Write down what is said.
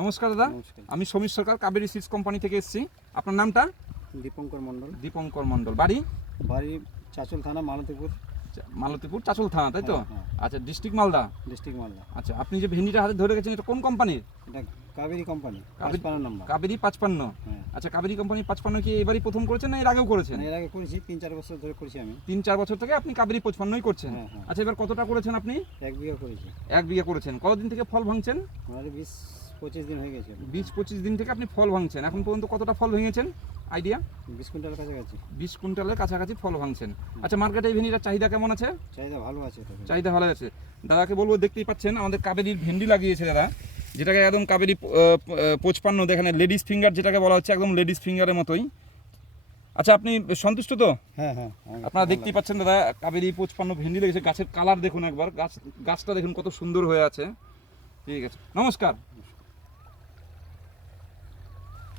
নমস্কার দাদা, আমি সমীর সরকার কাবেরী সিডস কোম্পানি থেকে এসেছি। আপনার নামটা? দীপঙ্কর মণ্ডল। দীপঙ্কর মণ্ডল। বাড়ি? বাড়ি চাচল থানা, মালতীপুর। মালতীপুর চাচল থানা, তাই তো? আচ্ছা, ডিস্ট্রিক্ট মালদা। ডিস্ট্রিক্ট মালদা। আচ্ছা, আপনি যে ভেন্ডিটা হাতে ধরে রেখেছেন এটা কোন কোম্পানির? এটা কাবেরী কোম্পানি, 55 নম্বর। কাবেরী 55। আচ্ছা, কাবেরী কোম্পানি 55 কি এবারই প্রথম করেছেন না এর আগেও করেছেন? এর আগে করেছি, 3-4 বছর ধরে করেছি আমি। 3-4 বছর থেকে আপনি কাবেরী 55ই করছেন। আচ্ছা, এবার কতটা করেছেন আপনি? 1 বিঘা করেছি। 1 বিঘা করেছেন। কতদিন থেকে ফল ভাঙছেন? আমার 20-25 দিন হয়ে গেছে। 20-25 দিন থেকে আপনি ফল ভাঙছেন। এখন পর্যন্ত কতটা ফল ভেঙেছেন আইডিয়া? 20 কুইন্টাল কাছাকাছি। 20 কুইন্টালের কাছাকাছি ফল ভাঙছেন। আচ্ছা, মার্কেটে এই ভেন্ডিটার চাহিদা কেমন আছে? চাহিদা ভালো আছে। চাহিদা ভালো আছে। দাদাকে বলবো, দেখতেই পাচ্ছেন আমাদের কাবেরীর ভেন্ডি লাগিয়েছে দাদা, যেটাকে একদম কাবেরী 55 দেখেন, লেডিস ফিঙ্গার যেটাকে বলা হচ্ছে, একদম লেডিস ফিঙ্গারের মতোই। আচ্ছা, আপনি সন্তুষ্ট তো? হ্যাঁ হ্যাঁ, আপনারা দেখতেই পাচ্ছেন দাদা কাবেরী 55 ভেন্ডি লেগেছে। গাছের কালার দেখুন একবার, গাছটা দেখুন কত সুন্দর হয়ে আছে। ঠিক আছে, নমস্কার।